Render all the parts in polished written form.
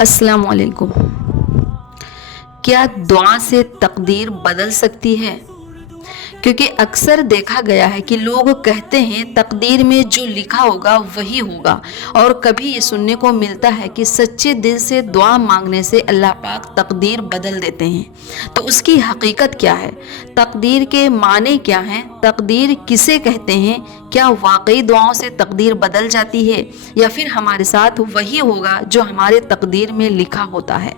अस्सलाम वालेकुम। क्या दुआ से तकदीर बदल सकती है? क्योंकि अक्सर देखा गया है कि लोग कहते हैं तकदीर में जो लिखा होगा वही होगा, और कभी ये सुनने को मिलता है कि सच्चे दिल से दुआ मांगने से अल्लाह पाक तकदीर बदल देते हैं। तो उसकी हकीकत क्या है? तकदीर के माने क्या हैं? तकदीर किसे कहते हैं? क्या वाकई दुआओं से तकदीर बदल जाती है, या फिर हमारे साथ वही होगा जो हमारे तकदीर में लिखा होता है?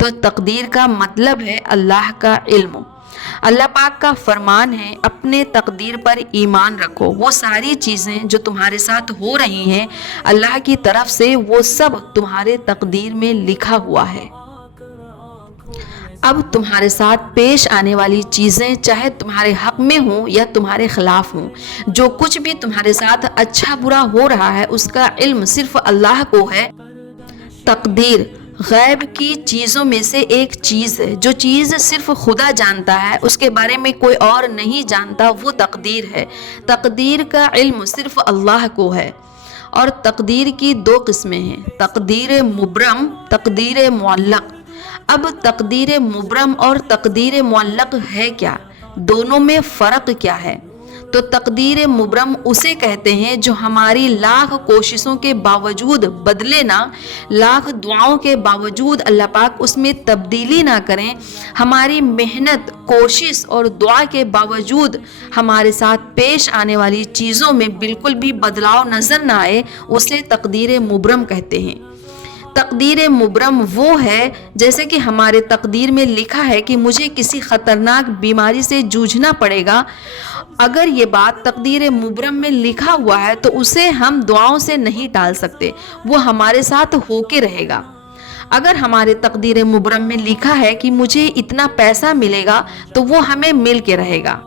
तो तकदीर का मतलब है अल्लाह का इल्म। अल्लाह पाक का फरमान है, अपने तकदीर पर ईमान रखो। वो सारी चीज़ें जो तुम्हारे साथ हो रही हैं अल्लाह की तरफ से, वो सब तुम्हारे तकदीर में लिखा हुआ है। अब तुम्हारे साथ पेश आने वाली चीज़ें चाहे तुम्हारे हक में हो या तुम्हारे खिलाफ हो, जो कुछ भी तुम्हारे साथ अच्छा बुरा हो रहा है उसका इल्म सिर्फ अल्लाह को है। तकदीर गैब की चीज़ों में से एक चीज़ है। जो चीज़ सिर्फ खुदा जानता है, उसके बारे में कोई और नहीं जानता, वो तकदीर है। तकदीर का इल्म सिर्फ अल्लाह को है। और तकदीर की दो किस्में हैं, तकदीर मुबरम, तकदीर मुअल्लक। अब तकदीर मुबरम और तकदीर मुअल्लक है क्या? दोनों में फ़र्क क्या है? तो तकदीर मुबरम उसे कहते हैं जो हमारी लाख कोशिशों के बावजूद बदले ना, लाख दुआओं के बावजूद अल्लाह पाक उसमें तब्दीली ना करें, हमारी मेहनत, कोशिश और दुआ के बावजूद हमारे साथ पेश आने वाली चीज़ों में बिल्कुल भी बदलाव नज़र ना आए, उसे तकदीर मुबरम कहते हैं। तकदीर मुबरम वो है जैसे कि हमारे तकदीर में लिखा है कि मुझे किसी ख़तरनाक बीमारी से जूझना पड़ेगा। अगर ये बात तकदीर मुबरम में लिखा हुआ है तो उसे हम दुआओं से नहीं टाल सकते, वो हमारे साथ होके रहेगा। अगर हमारे तकदीर मुबरम में लिखा है कि मुझे इतना पैसा मिलेगा तो वो हमें मिल के रहेगा।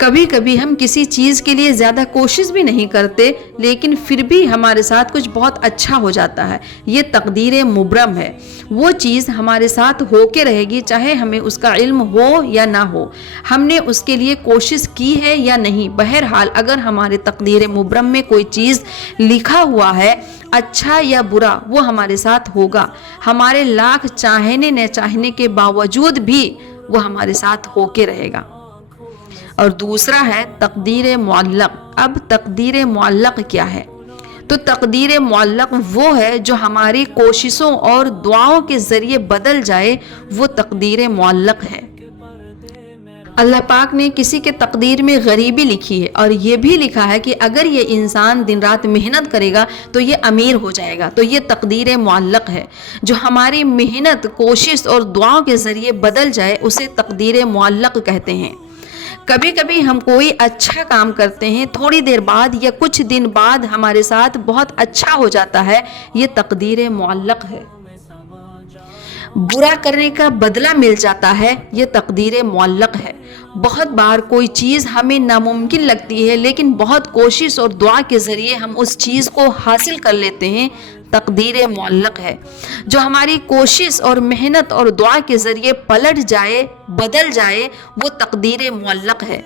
कभी कभी हम किसी चीज़ के लिए ज़्यादा कोशिश भी नहीं करते, लेकिन फिर भी हमारे साथ कुछ बहुत अच्छा हो जाता है, ये तकदीर मुबरम है। वो चीज़ हमारे साथ होके रहेगी, चाहे हमें उसका इल्म हो या ना हो, हमने उसके लिए कोशिश की है या नहीं। बहरहाल अगर हमारे तकदीर मुबरम में कोई चीज़ लिखा हुआ है, अच्छा या बुरा, वो हमारे साथ होगा। हमारे लाख चाहने न चाहने के बावजूद भी वो हमारे साथ होके रहेगा। और दूसरा है तकदीर मुअल्लक। अब तकदीर मुअल्लक क्या है? तो तकदीर मुअल्लक वो है जो हमारी कोशिशों और दुआओं के ज़रिए बदल जाए, वो तकदीर मुअल्लक है। अल्लाह पाक ने किसी के तकदीर में गरीबी लिखी है, और ये भी लिखा है कि अगर ये इंसान दिन रात मेहनत करेगा तो ये अमीर हो जाएगा। तो ये तकदीर मुअल्लक है। जो हमारी मेहनत, कोशिश और दुआओं के ज़रिए बदल जाए उसे तकदीर मुअल्लक कहते हैं। कभी कभी हम कोई अच्छा काम करते हैं, थोड़ी देर बाद या कुछ दिन बाद हमारे साथ बहुत अच्छा हो जाता है, ये तकदीर मुअल्लक है। बुरा करने का बदला मिल जाता है, ये तकदीर मुअल्लक है। बहुत बार कोई चीज़ हमें नामुमकिन लगती है, लेकिन बहुत कोशिश और दुआ के ज़रिए हम उस चीज़ को हासिल कर लेते हैं, तकदीर मुअल्लक है। जो हमारी कोशिश और मेहनत और दुआ के ज़रिए पलट जाए, बदल जाए, वो तकदीर मुअल्लक है।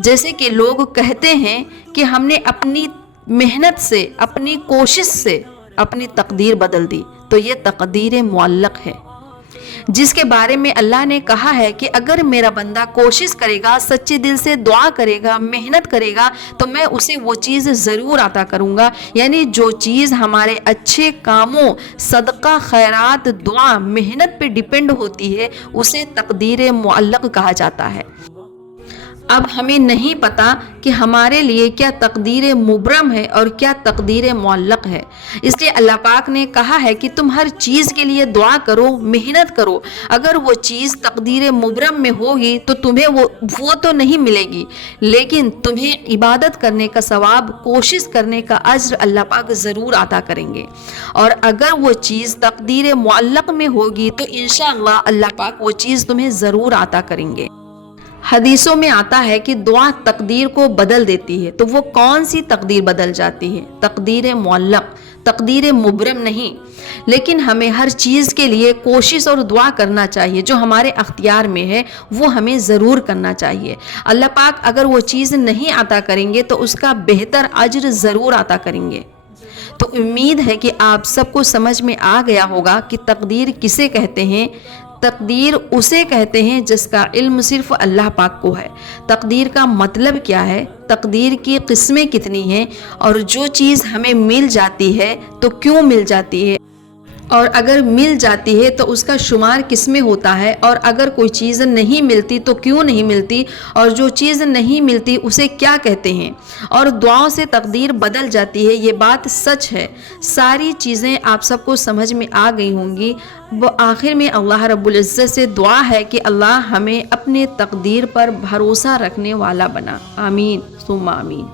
जैसे कि लोग कहते हैं कि हमने अपनी मेहनत से, अपनी कोशिश से अपनी तकदीर बदल दी, तो ये तकदीर मुअल्लक है। जिसके बारे में अल्लाह ने कहा है कि अगर मेरा बंदा कोशिश करेगा, सच्चे दिल से दुआ करेगा, मेहनत करेगा, तो मैं उसे वो चीज़ ज़रूर अता करूँगा। यानी जो चीज़ हमारे अच्छे कामों, सदका, खैरात, दुआ, मेहनत पे डिपेंड होती है, उसे तकदीर मुअल्लक कहा जाता है। अब हमें नहीं पता कि हमारे लिए क्या तकदीर मुबरम है और क्या तकदीर मुअल्लक है। इसलिए अल्लाह पाक ने कहा है कि तुम हर चीज़ के लिए दुआ करो, मेहनत करो। अगर वो चीज़ तकदीर मुबरम में होगी तो तुम्हें वो तो नहीं मिलेगी, लेकिन तुम्हें इबादत करने का सवाब, कोशिश करने का अज्र अल्लाह पाक ज़रूर अता करेंगे। और अगर वो चीज़ तकदीर मुअल्लक में होगी तो इंशाअल्लाह अल्लाह पाक वो चीज़ तुम्हें ज़रूर अता करेंगे। हदीसों में आता है कि दुआ तकदीर को बदल देती है। तो वो कौन सी तकदीर बदल जाती है? तकदीर मुअल्लक, तकदीर मुबरम नहीं। लेकिन हमें हर चीज़ के लिए कोशिश और दुआ करना चाहिए। जो हमारे अख्तियार में है वो हमें ज़रूर करना चाहिए। अल्लाह पाक अगर वो चीज़ नहीं अता करेंगे तो उसका बेहतर अज्र ज़रूर अता करेंगे। تو امید ہے کہ آپ سب کو سمجھ میں آ گیا ہوگا کہ تقدیر کسے کہتے ہیں۔ تقدیر اسے کہتے ہیں جس کا علم صرف اللہ پاک کو ہے۔ تقدیر کا مطلب کیا ہے، تقدیر کی قسمیں کتنی ہیں، اور جو چیز ہمیں مل جاتی ہے تو کیوں مل جاتی ہے، اور اگر مل جاتی ہے تو اس کا شمار کس میں ہوتا ہے، اور اگر کوئی چیز نہیں ملتی تو کیوں نہیں ملتی، اور جو چیز نہیں ملتی اسے کیا کہتے ہیں، اور دعاؤں سے تقدیر بدل جاتی ہے، یہ بات سچ ہے۔ ساری چیزیں آپ سب کو سمجھ میں آ گئی ہوں گی۔ آخر میں اللہ رب العزت سے دعا ہے کہ اللہ ہمیں اپنے تقدیر پر بھروسہ رکھنے والا بنا۔ آمین ثم آمین۔